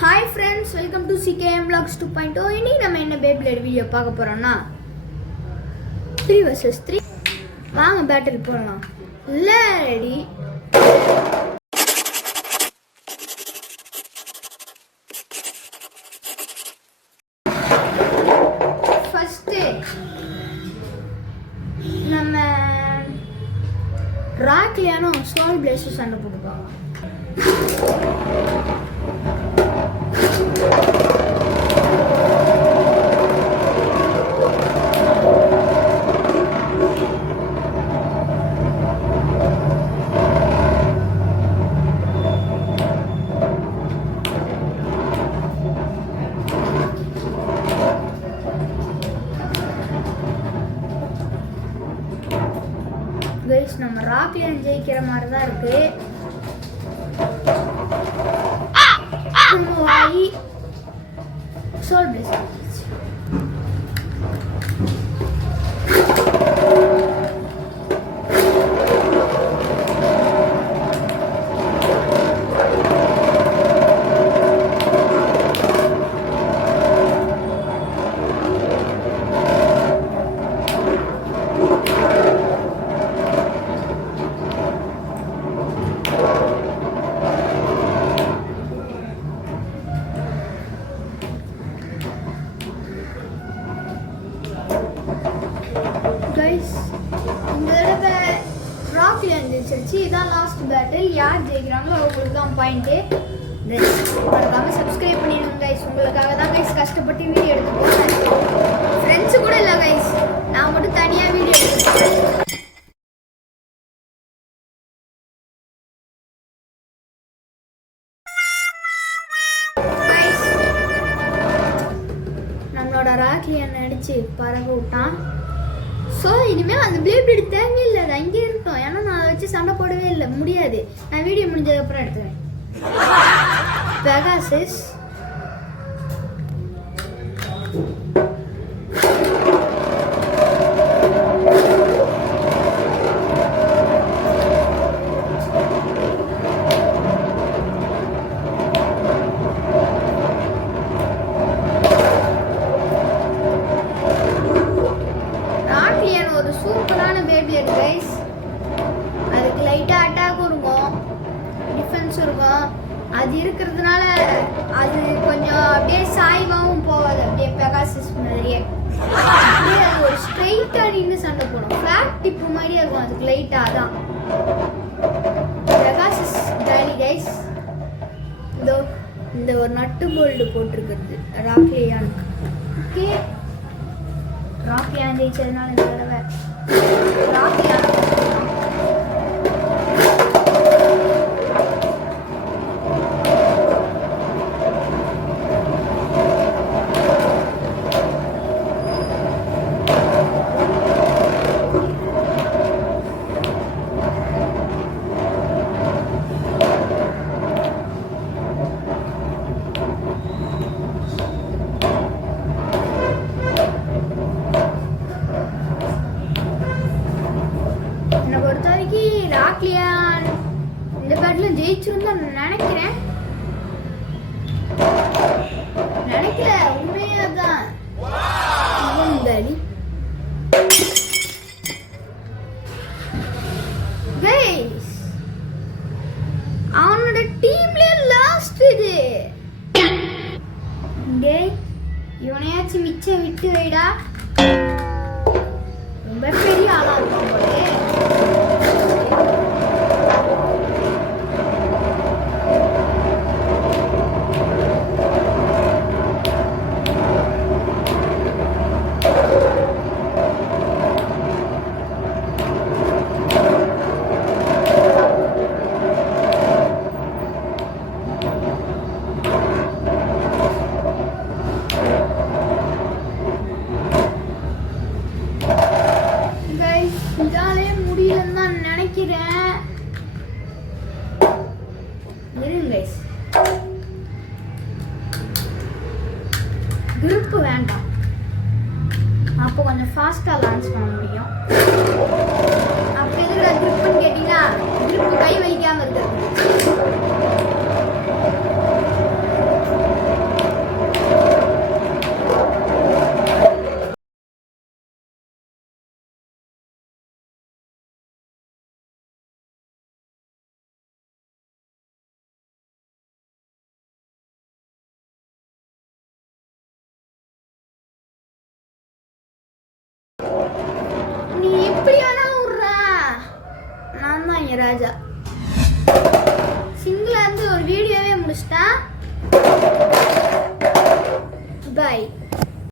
Hi friends, welcome to CKM Vlogs 2.0. இன்னைக்கு நம்ம என்ன Beyblade வீடியோ பார்க்க போறோம்னா 3 vs 3. வாங்க பேட்டில் போடலாம். ரெடி. ஃபர்ஸ்ட் நம்ம ராக்லியானோ ஸ்மால் பிளேஸ் சண்டை போட்டுப்பாங்க. கைஸ் நம்ம ராக்லியன் ஜெயிக்கிற மாதிரி தான் இருக்கு. சோல் பிளேஸ் இந்த தடவை ராக்லியன் ஜெயிச்சிருச்சு. இதான் லாஸ்ட் பேட்டில். யார் ஜெயிக்கிறாங்களோ அவங்களுக்கு தான் பாயிண்ட்டு. மறக்காம சப்ஸ்கிரைப் பண்ணிடுங்க கைஸ். உங்களுக்காக தான் கைஸ் கஷ்டப்பட்டு வீடியோ எடுத்து போகிறேன். ஃப்ரெண்ட்ஸு கூட இல்லை கைஸ், நான் மட்டும் தனியாக வீடியோ எடுத்து போகிறேன். நம்மளோட ராக்லியன் அடிச்சு பறக்க விட்டான். ஸோ இனிமேல் அந்த Beyblade தேவையில்லை, அது அங்கே இருக்கும். ஏன்னா நான் அதை வச்சு சண்டை போடவே இல்லை, முடியாது. நான் வீடியோ முடிஞ்சதுக்கப்புறம் எடுத்துவேன். பெகாசஸ் சூப்பரான Beyblade கைஸ். அதுக்கு லைட்டாக அட்டாக்கும் இருக்கும், டிஃபென்ஸும் இருக்கும். அது இருக்கிறதுனால அது கொஞ்சம் அப்படியே சாய்வாகவும் போகாது, அப்படியே பெகாசஸ் மாதிரியே. அப்படியே அது ஒரு ஸ்ட்ரெயிட்டாக நின்று சண்டை போடும். ஃப்ளாட் டிப்பு மாதிரியே இருக்கும் அதுக்கு லைட்டாக தான். Pegasus jolly guys. இந்த ஒரு நட்டு போல்டு போட்டிருக்கிறது ராக்லியானுக்கு. ஓகே, ராக்லியான் ஜெயிச்சதுனால இந்த தடவை ராக்லியான் ராக்லியான் இந்த பேட்டில் ஜெயிச்சிருந்தா நினைக்கிறேன். நினைக்கல, உண்மையாதான். அவனோட டீம்ல லாஸ்ட் இது. இவனையாச்சும் மிச்சம் விட்டு வைடா. ரொம்ப பெரிய ஆளா இருக்கும் போல. இதாலே முடியலன்னு தான் நினைக்கிறேன். grip வேண்டாம், அப்போ கொஞ்சம் ஃபாஸ்டா லான்ச் பண்ண முடியும். அப்ப எதுக்கு gripன்னு கேட்டீங்கன்னா grip கை வைக்காம இருக்கு. அவன் தான் இங்க ராஜா. சிங்கிளா இருந்து ஒரு வீடியோவே முடிச்சிட்டேன். பாய்.